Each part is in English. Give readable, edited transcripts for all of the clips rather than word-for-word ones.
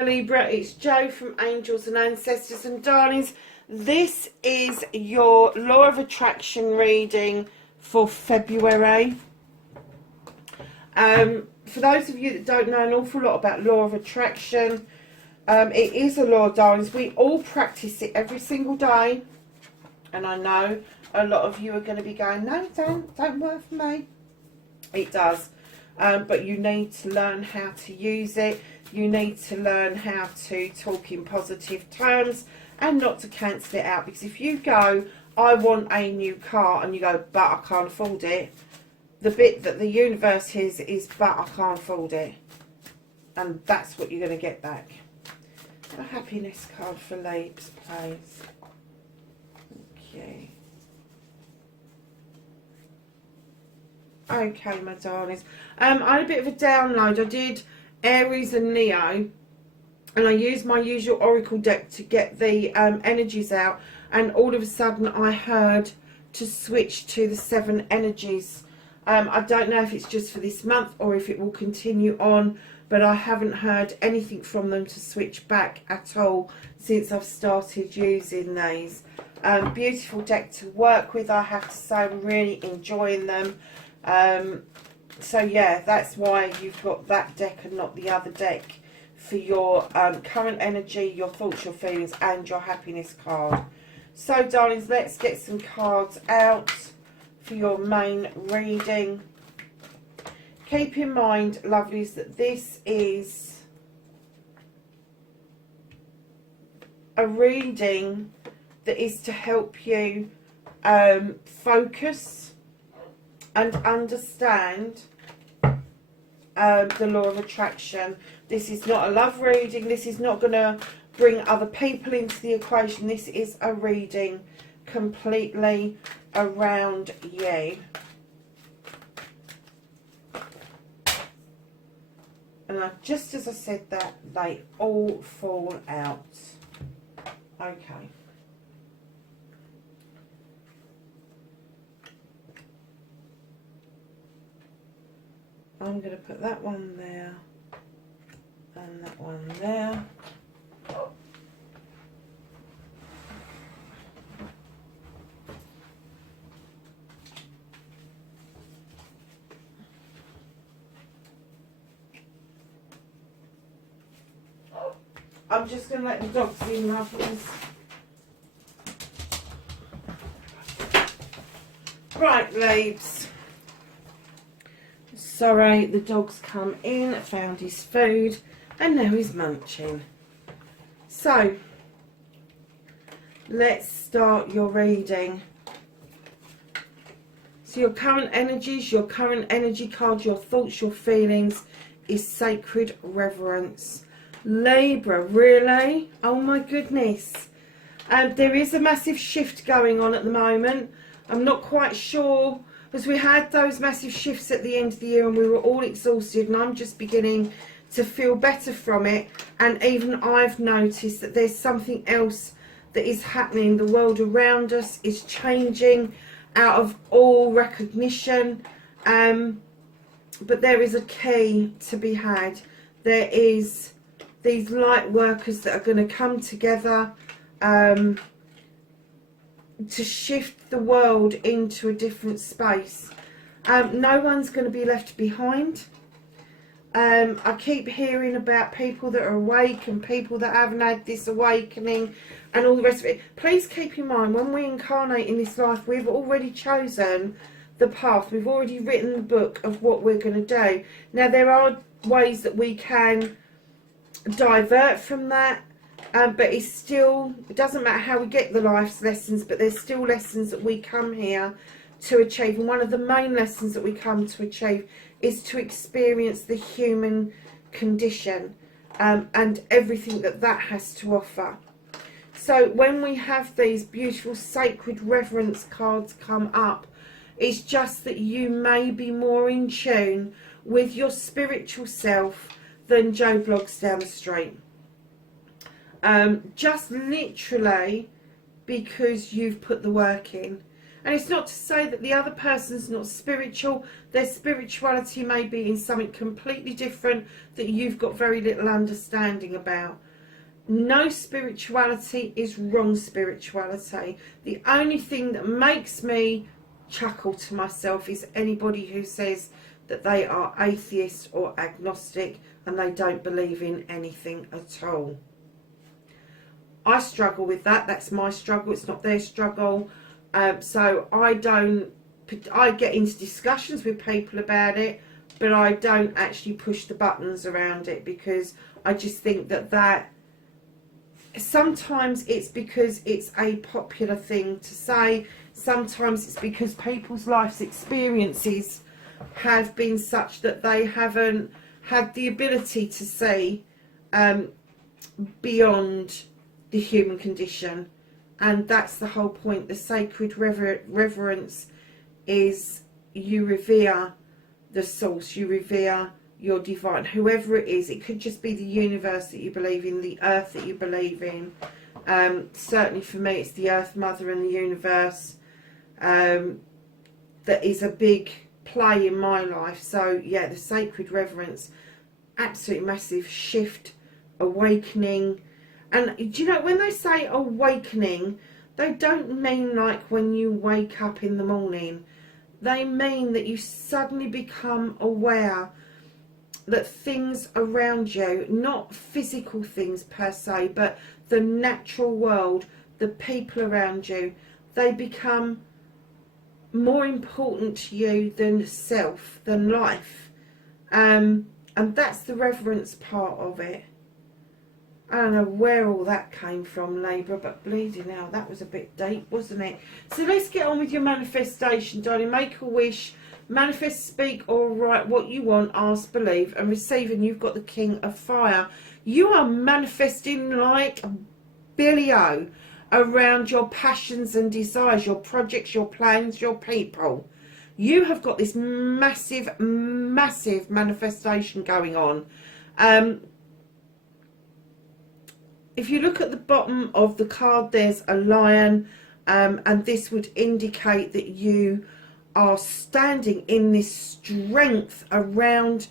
Libra, it's Jo from Angels and Ancestors, and darlings, this is your Law of Attraction reading for February. For those of you that don't know an awful lot about Law of Attraction, it is a law, darlings. We all practice it every single day, and I know a lot of you are going to be going, no, don't work for me. It does, but you need to learn how to use it. You need to learn how to talk in positive terms and not to cancel it out. Because if you go, I want a new car, and you go, but I can't afford it, the bit that the universe hears is, but I can't afford it. And that's what you're going to get back. A happiness card for Libs, please. Thank you. Okay, my darlings. I had a bit of a download. I did Aries and Leo, and I used my usual oracle deck to get the energies out, and all of a sudden I heard to switch to the 7 energies. I don't know if it's just for this month or if it will continue on, but I haven't heard anything from them to switch back at all since I've started using these. Beautiful deck to work with, I have to say. I'm really enjoying them. So yeah, that's why you've got that deck and not the other deck for your current energy, your thoughts, your feelings, and your happiness card. So darlings, let's get some cards out for your main reading. Keep in mind, lovelies, that this is a reading that is to help you focus and understand the law of attraction. This is not a love reading. This is not going to bring other people into the equation. This is a reading completely around you. And just as I said that, they all fall out. Okay. I'm going to put that one there and that one there. I'm just going to let the dogs in, lovelies. Right, Libs. Sorry, the dog's come in, found his food, and now he's munching. So, let's start your reading. So your current energies, your current energy card, your thoughts, your feelings is sacred reverence. Libra, really? Oh my goodness. There is a massive shift going on at the moment. I'm not quite sure, because we had those massive shifts at the end of the year and we were all exhausted, and I'm just beginning to feel better from it. And even I've noticed that there's something else that is happening. The world around us is changing out of all recognition, but there is a key to be had. There is these light workers that are going to come together to shift the world into a different space. No one's going to be left behind. I keep hearing about people that are awake and people that haven't had this awakening and all the rest of it. Please keep in mind, when we incarnate in this life, we've already chosen the path. We've already written the book of what we're going to do. Now, there are ways that we can divert from that, but it's still, it doesn't matter how we get the life's lessons, but there's still lessons that we come here to achieve. And one of the main lessons that we come to achieve is to experience the human condition, and everything that that has to offer. So when we have these beautiful sacred reverence cards come up, it's just that you may be more in tune with your spiritual self than Joe Bloggs down the street. Just literally because you've put the work in. And it's not to say that the other person's not spiritual. Their spirituality may be in something completely different that you've got very little understanding about. No spirituality is wrong spirituality. The only thing that makes me chuckle to myself is anybody who says that they are atheist or agnostic and they don't believe in anything at all. I struggle with that. That's my struggle. It's not their struggle. So I get into discussions with people about it, but I don't actually push the buttons around it, because I just think that sometimes it's because it's a popular thing to say. Sometimes it's because people's life's experiences have been such that they haven't had the ability to see beyond the human condition. And that's the whole point. The sacred reverence is you revere the source, you revere your divine, whoever it is. It could just be the universe that you believe in, the earth that you believe in. Certainly for me, it's the Earth Mother and the universe that is a big play in my life. So yeah, the sacred reverence, absolutely massive shift, awakening. And do you know, when they say awakening, they don't mean like when you wake up in the morning. They mean that you suddenly become aware that things around you, not physical things per se, but the natural world, the people around you, they become more important to you than self, than life. And that's the reverence part of it. I don't know where all that came from, Libra, but bleeding hell, that was a bit deep, wasn't it? So let's get on with your manifestation, darling. Make a wish, manifest, speak, or write what you want, ask, believe, and receive. And you've got the King of Fire. You are manifesting like Billy O around your passions and desires, your projects, your plans, your people. You have got this massive, massive manifestation going on. If you look at the bottom of the card, there's a lion, and this would indicate that you are standing in this strength around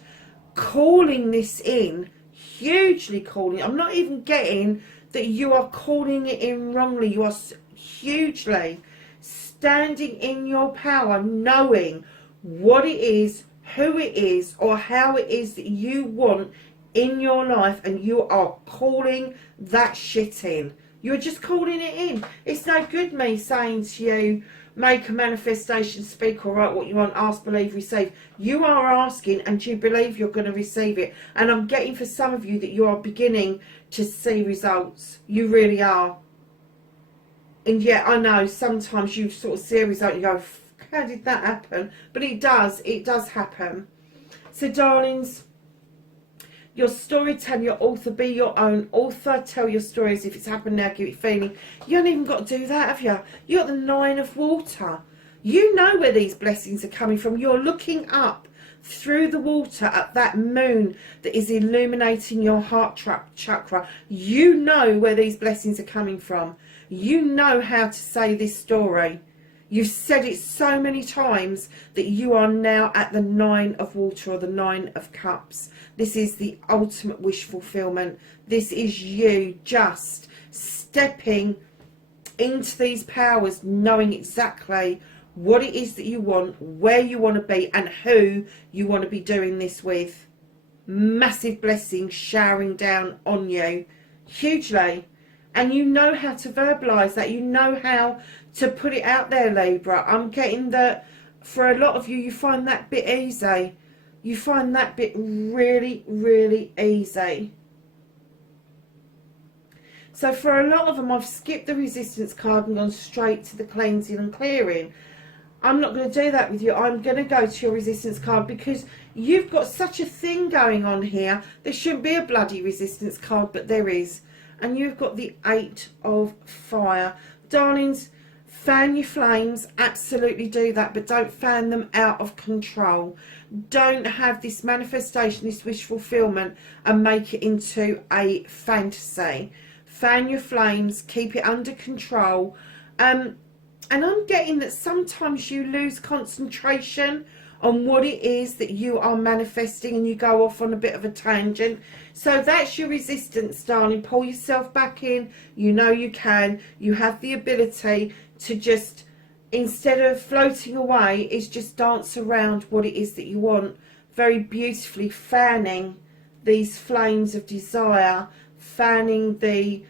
calling this in, hugely calling. I'm not even getting that you are calling it in wrongly. You are hugely standing in your power, knowing what it is, who it is, or how it is that you want in your life, and you are calling that shit in. You're just calling it in. It's no good me saying to you, make a manifestation, speak or write what you want, ask, believe, receive. You are asking and you believe you're going to receive it. And I'm getting for some of you that you are beginning to see results. You really are. And yet I know sometimes you sort of see a result and you go, how did that happen? But it does happen. So darlings, your story, tell your author, be your own author, tell your stories. If it's happened now, give it feeling. You haven't even got to do that, have you? You're the 9 of water. You know where these blessings are coming from. You're looking up through the water at that moon that is illuminating your heart chakra. You know where these blessings are coming from. You know how to say this story. You've said it so many times that you are now at the 9 of water, or the 9 of cups. This is the ultimate wish fulfillment. This is you just stepping into these powers, knowing exactly what it is that you want, where you want to be, and who you want to be doing this with. Massive blessings showering down on you, hugely. And you know how to verbalise that. You know how to put it out there, Libra. I'm getting that for a lot of you, you find that bit easy. You find that bit really, really easy. So for a lot of them, I've skipped the resistance card and gone straight to the cleansing and clearing. I'm not going to do that with you. I'm going to go to your resistance card, because you've got such a thing going on here. There shouldn't be a bloody resistance card, but there is. And you've got the 8 of fire. Darlings, Fan your flames, absolutely do that, but don't fan them out of control. Don't have this manifestation, this wish fulfillment, and make it into a fantasy. Fan your flames, keep it under control. And I'm getting that sometimes you lose concentration on what it is that you are manifesting, and you go off on a bit of a tangent. So that's your resistance, darling. Pull yourself back in. You know you can. You have the ability to just, instead of floating away, is just dance around what it is that you want, very beautifully fanning these flames of desire, fanning the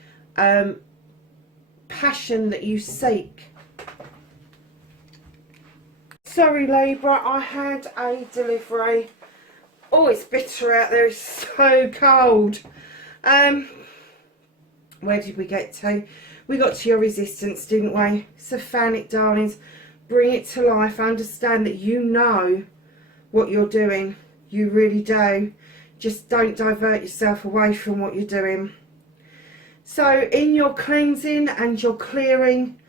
passion that you seek. Sorry, Libra, I had a delivery. Oh, it's bitter out there. It's so cold. Where did we get to? We got to your resistance, didn't we? So fan it, darlings. Bring it to life. Understand that you know what you're doing. You really do. Just don't divert yourself away from what you're doing. So in your cleansing and your clearing,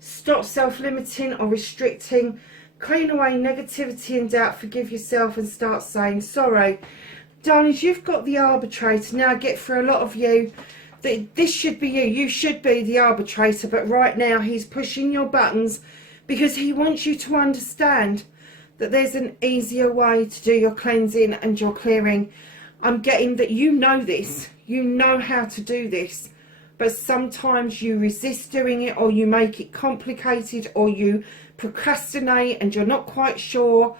stop self-limiting or restricting. Clean away negativity and doubt. Forgive yourself and start saying sorry. Darlings, you've got the arbitrator. Now I get for a lot of you that this should be you. You should be the arbitrator, but right now he's pushing your buttons because he wants you to understand that there's an easier way to do your cleansing and your clearing. I'm getting that you know this. You know how to do this. But sometimes you resist doing it, or you make it complicated, or you procrastinate and you're not quite sure.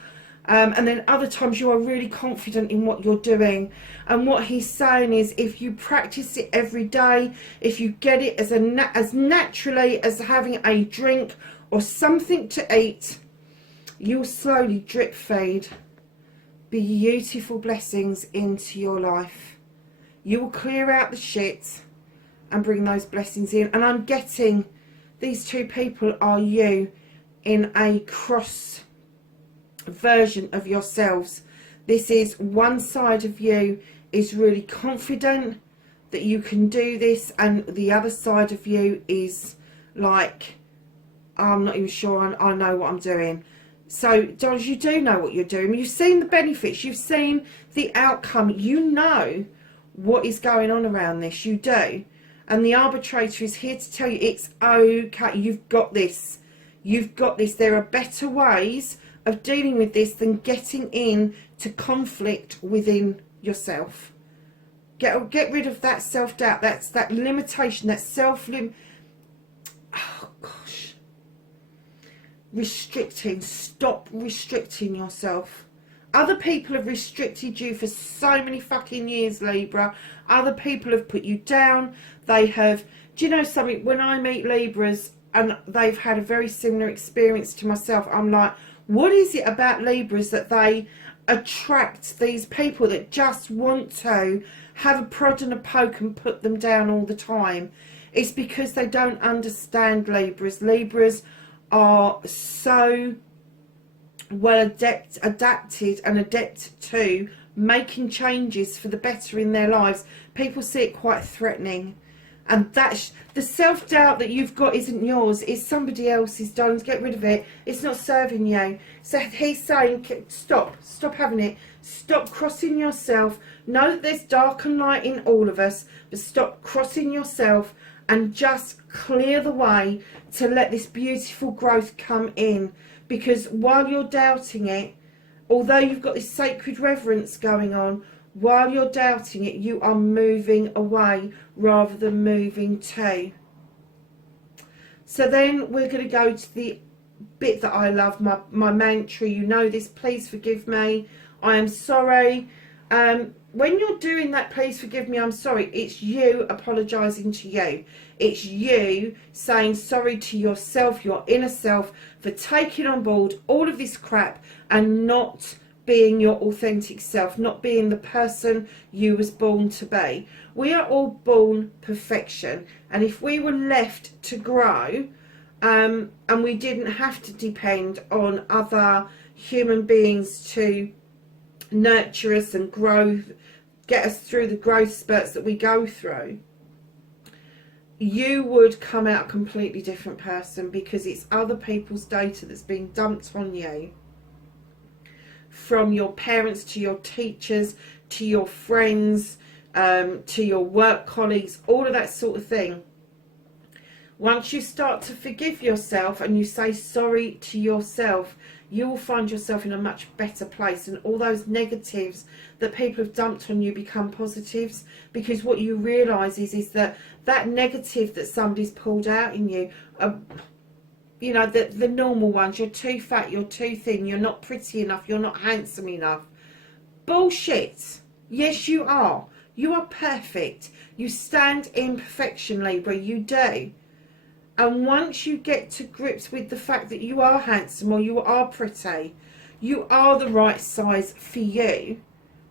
And then other times you are really confident in what you're doing. And what he's saying is, if you practice it every day, if you get it as naturally as having a drink or something to eat, you'll slowly drip feed beautiful blessings into your life. You will clear out the shit and bring those blessings in. And I'm getting these two people are you in a cross version of yourselves. This is one side of you is really confident that you can do this, and the other side of you is like, I'm not even sure I know what I'm doing. So, darlings, you do know what you're doing. You've seen the benefits. You've seen the outcome. You know what is going on around this. You do. And the arbitrator is here to tell you it's okay. You've got this. You've got this. There are better ways of dealing with this than getting in to conflict within yourself. Get rid of that self-doubt. That's that limitation. That self-lim... Oh, gosh. Restricting. Stop restricting yourself. Other people have restricted you for so many fucking years, Libra. Other people have put you down. They have... Do you know something? When I meet Libras and they've had a very similar experience to myself, I'm like, what is it about Libras that they attract these people that just want to have a prod and a poke and put them down all the time? It's because they don't understand Libras. Libras are so well adapted and adept to making changes for the better in their lives. People see it quite threatening. And that's the self-doubt that you've got isn't yours, it's somebody else's. Don't get rid of it. It's not serving you. So he's saying, stop having it. Stop crossing yourself. Know that there's dark and light in all of us, but stop crossing yourself and just clear the way to let this beautiful growth come in. Because while you're doubting it, although you've got this sacred reverence going on, while you're doubting it, you are moving away rather than moving to. So then we're going to go to the bit that I love, my mantra. You know this, please forgive me, I am sorry. When you're doing that, please forgive me, I'm sorry, it's you apologising to you. It's you saying sorry to yourself, your inner self, for taking on board all of this crap and not being your authentic self, not being the person you was born to be. We are all born perfection, and if we were left to grow and we didn't have to depend on other human beings to nurture us and grow, get us through the growth spurts that we go through, you would come out a completely different person, because it's other people's data that's being dumped on you, from your parents to your teachers to your friends, to your work colleagues, all of that sort of thing. Once you start to forgive yourself and you say sorry to yourself, you will find yourself in a much better place, and all those negatives that people have dumped on you become positives, because what you realise is that that negative that somebody's pulled out in you, you know, the normal ones, you're too fat, you're too thin, you're not pretty enough, you're not handsome enough. Bullshit. Yes, you are. You are perfect. You stand in perfection, Libra, you do. And once you get to grips with the fact that you are handsome or you are pretty, you are the right size for you,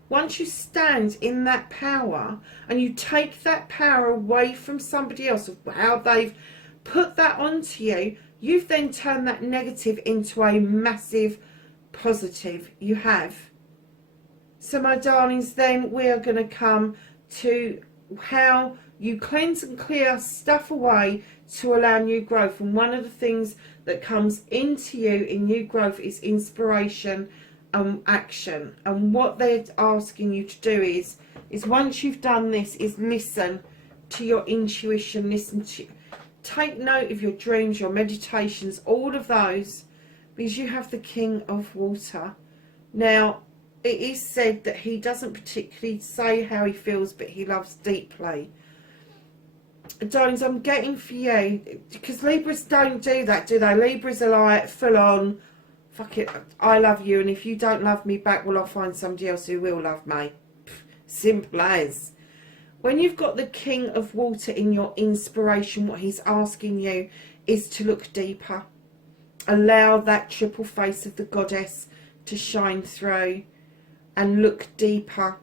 once you stand in that power and you take that power away from somebody else, of how they've put that onto you, you've then turned that negative into a massive positive. You have. So my darlings, then we are going to come to how you cleanse and clear stuff away to allow new growth. And one of the things that comes into you in new growth is inspiration and action. And what they're asking you to do is once you've done this, is listen to your intuition, take note of your dreams, your meditations, all of those, because you have the King of Water. Now, it is said that he doesn't particularly say how he feels, but he loves deeply. Darlings, I'm getting for you, because Libras don't do that, do they? Libras are like full on, fuck it, I love you, and if you don't love me back, well, I'll find somebody else who will love me. Simple as. When you've got the King of Water in your inspiration, what he's asking you is to look deeper. Allow that triple face of the goddess to shine through, and look deeper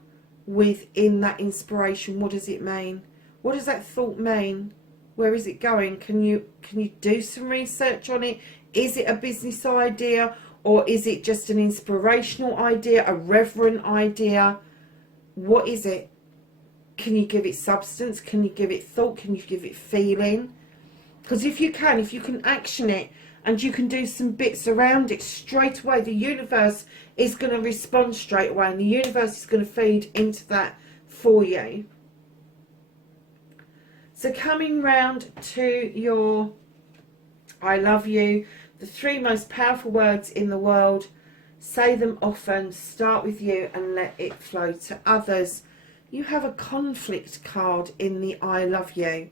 within that inspiration. What does it mean? What does that thought mean? Where is it going? Can you do some research on it? Is it a business idea, or is it just an inspirational idea, a reverent idea? What is it? Can you give it substance? Can you give it thought? Can you give it feeling? Because if you can action it, and you can do some bits around it straight away, the universe is going to respond straight away, and the universe is going to feed into that for you. So coming round to your I love you, the 3 most powerful words in the world, say them often, start with you and let it flow to others. You have a conflict card in the I love you.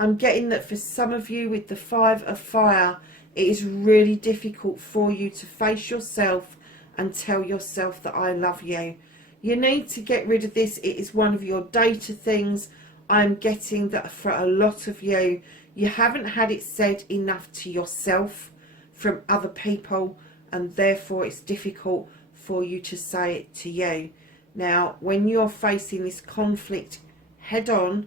I'm getting that for some of you with the 5 of fire, it is really difficult for you to face yourself and tell yourself that I love you. You need to get rid of this. It is one of your data things. I'm getting that for a lot of you, you haven't had it said enough to yourself from other people, and therefore it's difficult for you to say it to you. Now, when you're facing this conflict head on,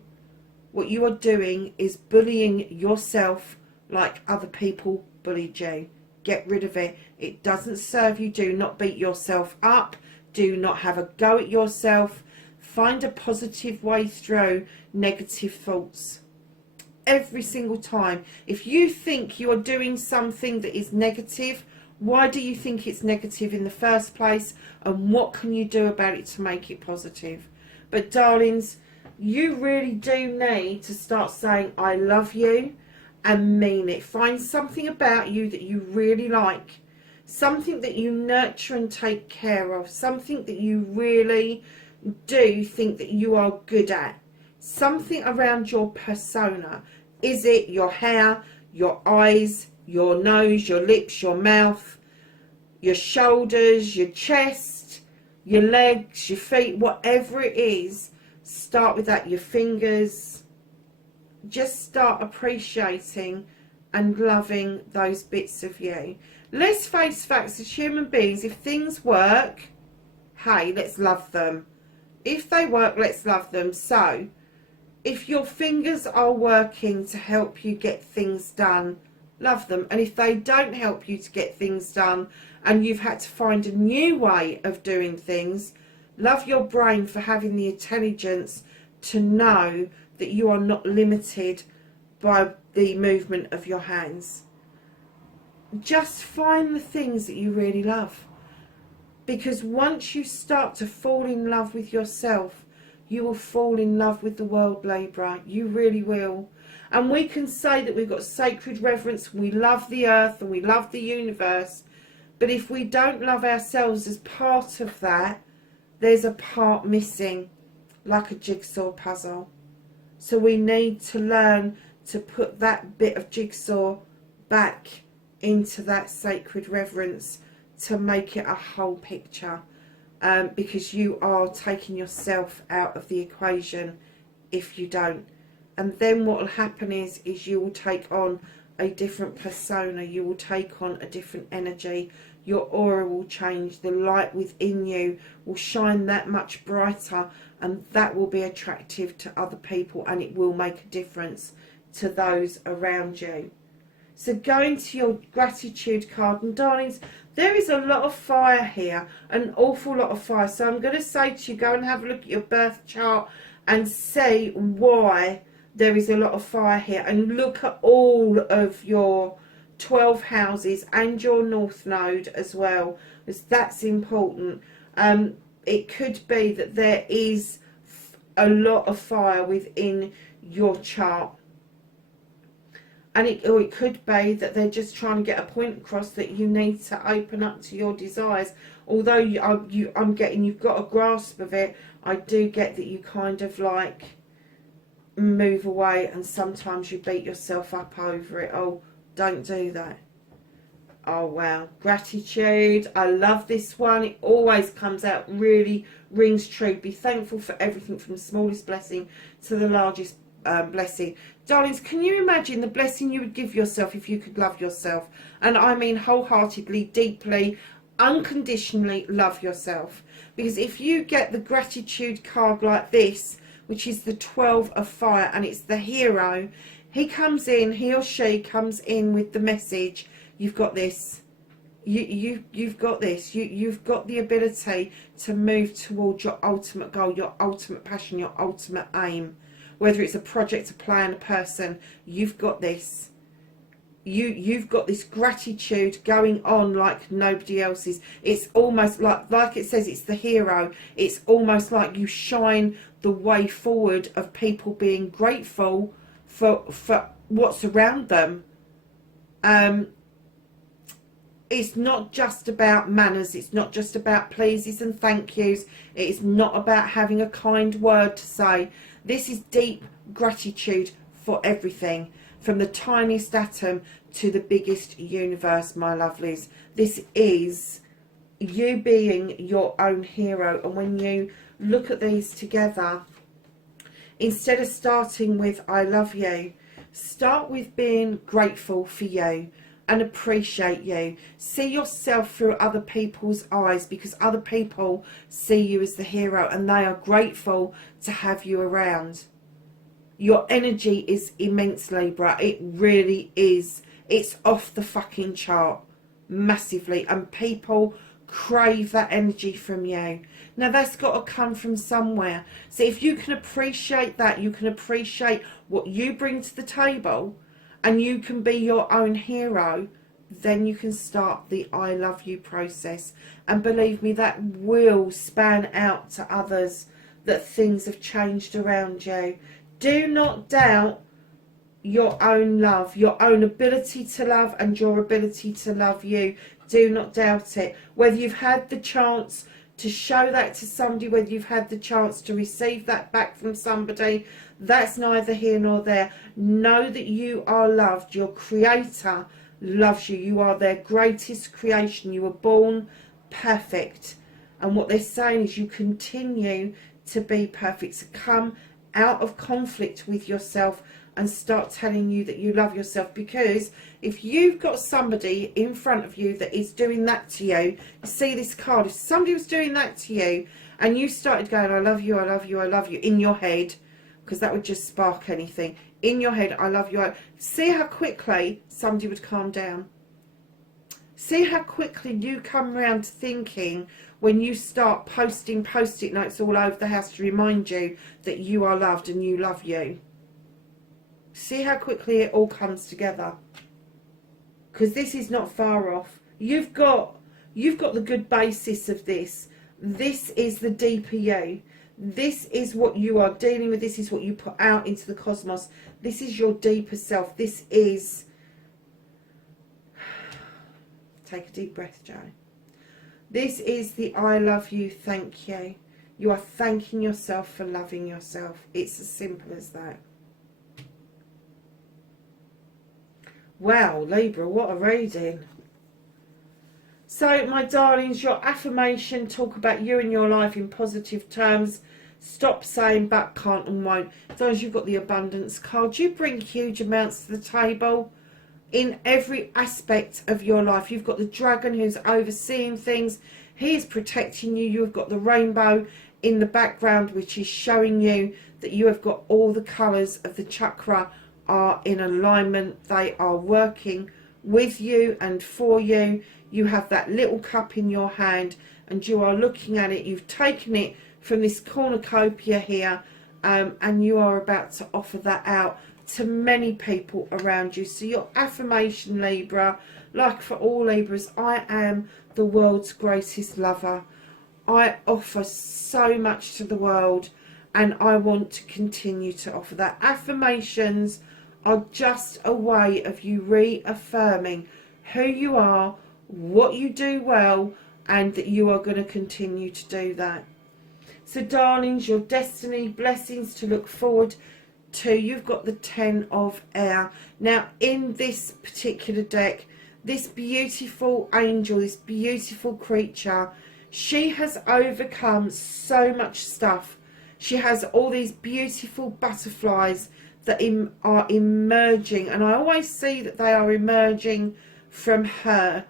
what you are doing is bullying yourself like other people bullied you. Get rid of it. It doesn't serve you. Do not beat yourself up. Do not have a go at yourself. Find a positive way through negative thoughts. Every single time. If you think you are doing something that is negative, why do you think it's negative in the first place? And what can you do about it to make it positive? But darlings, you really do need to start saying I love you and mean it. Find something about you that you really like. Something that you nurture and take care of. Something that you really do think that you are good at. Something around your persona. Is it your hair, your eyes, your nose, your lips, your mouth, your shoulders, your chest, your legs, your feet, whatever it is? Start with that, your fingers. Just start appreciating and loving those bits of you. Let's face facts as human beings. If things work, hey, let's love them. If they work, let's love them. So, if your fingers are working to help you get things done, love them. And if they don't help you to get things done and you've had to find a new way of doing things, love your brain for having the intelligence to know that you are not limited by the movement of your hands. Just find the things that you really love. Because once you start to fall in love with yourself, you will fall in love with the world, Libra. You really will. And we can say that we've got sacred reverence, we love the earth and we love the universe. But if we don't love ourselves as part of that, there's a part missing, like a jigsaw puzzle. So we need to learn to put that bit of jigsaw back into that sacred reverence to make it a whole picture. Because you are taking yourself out of the equation if you don't. And then what will happen is you will take on a different persona. You will take on a different energy. Your aura will change. The light within you will shine that much brighter, and that will be attractive to other people, and it will make a difference to those around you. So go into your gratitude card, and darlings, there is a lot of fire here, an awful lot of fire. So I'm going to say to you, go and have a look at your birth chart and see why there is a lot of fire here, and look at all of your 12 houses and your north node as well, because that's important. It could be that there is a lot of fire within your chart, and it could be that they're just trying to get a point across that you need to open up to your desires. Although I'm getting you've got a grasp of it, I do get that you kind of like move away, and sometimes you beat yourself up over it. Oh, don't do that. Oh wow, gratitude. I love this one. It always comes out, really rings true. Be thankful for everything, from the smallest blessing to the largest blessing. Darlings, can you imagine the blessing you would give yourself if you could love yourself? And I mean wholeheartedly, deeply, unconditionally love yourself. Because if you get the gratitude card like this, which is the 12 of fire, and it's the hero, he comes in, he or she comes in with the message, you've got this. You've got this. You've got the ability to move towards your ultimate goal, your ultimate passion, your ultimate aim. Whether it's a project, a plan, a person, you've got this. You've got this gratitude going on like nobody else's. It's almost like it says, it's the hero. It's almost like you shine the way forward of people being grateful for what's around them. It's not just about manners. It's not just about pleases and thank yous. It's not about having a kind word to say. This is deep gratitude for everything, from the tiniest atom to the biggest universe, my lovelies. This is you being your own hero. And when you look at these together, instead of starting with I love you, start with being grateful for you and appreciate you. See yourself through other people's eyes, because other people see you as the hero and they are grateful to have you around. Your energy is immense, Libra. It really is. It's off the fucking chart massively, and people crave that energy from you. Now that's got to come from somewhere. So if you can appreciate that, you can appreciate what you bring to the table, and you can be your own hero, then you can start the I love you process. And believe me, that will span out to others, that things have changed around you. Do not doubt your own love, your own ability to love, and your ability to love you. Do not doubt it. Whether you've had the chance to show that to somebody, whether you've had the chance to receive that back from somebody, that's neither here nor there. Know that you are loved. Your creator loves you. You are their greatest creation. You were born perfect. And what they're saying is you continue to be perfect. So come out of conflict with yourself and start telling you that you love yourself. Because if you've got somebody in front of you that is doing that to you, you see this card, if somebody was doing that to you and you started going, I love you, I love you, I love you, in your head, because that would just spark anything, in your head, I love you, see how quickly somebody would calm down. See how quickly you come around to thinking when you start posting post-it notes all over the house to remind you that you are loved and you love you. See how quickly it all comes together. Because this is not far off. You've got the good basis of this. This is the deeper you. This is what you are dealing with. This is what you put out into the cosmos. This is your deeper self. This is... Take a deep breath, Joe. This is the I love you, thank you. You are thanking yourself for loving yourself. It's as simple as that. Wow, Libra, what a reading. So, my darlings, your affirmation, talk about you and your life in positive terms. Stop saying but, can't and won't. Those you've got the abundance card. You bring huge amounts to the table in every aspect of your life. You've got the dragon who's overseeing things. He is protecting you. You've got the rainbow in the background, which is showing you that you have got all the colours of the chakra are in alignment. They are working with you and for you. You have that little cup in your hand and you are looking at it. You've taken it from this cornucopia here, and you are about to offer that out to many people around you. So your affirmation, Libra, like for all Libras, I am the world's greatest lover. I offer so much to the world and I want to continue to offer that. Affirmations are just a way of you reaffirming who you are, what you do well, and that you are going to continue to do that. So darlings, your destiny, blessings to look forward to. You've got the 10 of air. Now in this particular deck, this beautiful angel, this beautiful creature, she has overcome so much stuff. She has all these beautiful butterflies that are emerging, and I always see that they are emerging from her,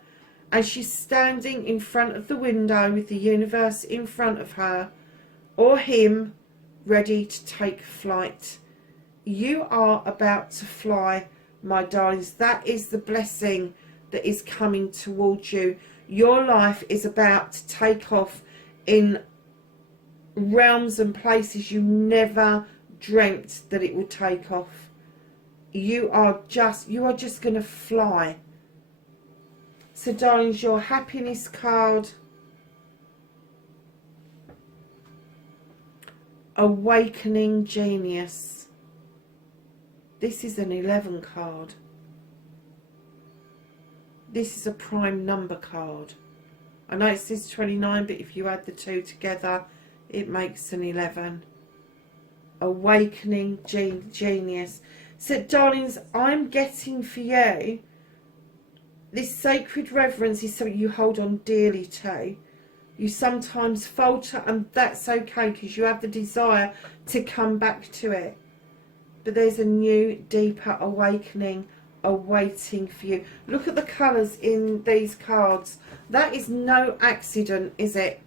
and she's standing in front of the window with the universe in front of her, or him, ready to take flight. You are about to fly, my darlings. That is the blessing that is coming towards you. Your life is about to take off in realms and places you never dreamt that it would take off. You are just going to fly. So darlings, your happiness card, awakening genius. This is an 11 card. This is a prime number card. I know it says 29, but if you add the two together, it makes an 11. Awakening genius. So darlings, I'm getting for you, this sacred reverence is something you hold on dearly to. You sometimes falter, and that's okay because you have the desire to come back to it. But there's a new, deeper awakening awaiting for you. Look at the colours in these cards. That is no accident, is it?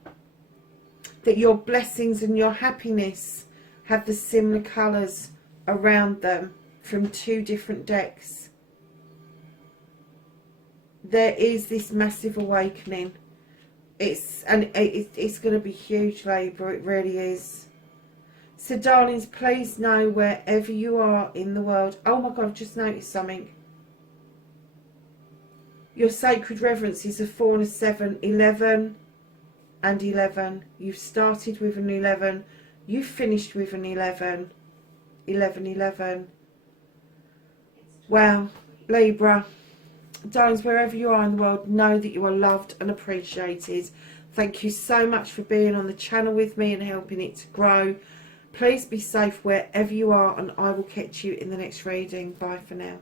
That your blessings and your happiness have the similar colours around them from two different decks. There is this massive awakening. It's going to be huge, Libra. It really is. So darlings, please know wherever you are in the world. Oh my God, I've just noticed something. Your sacred reverence is a 4 and a 7, 11 and 11. You've started with an 11. You've finished with an 11. 11, 11. Wow, Libra. Darlings, wherever you are in the world, know that you are loved and appreciated. Thank you so much for being on the channel with me and helping it to grow. Please be safe wherever you are, and I will catch you in the next reading. Bye for now.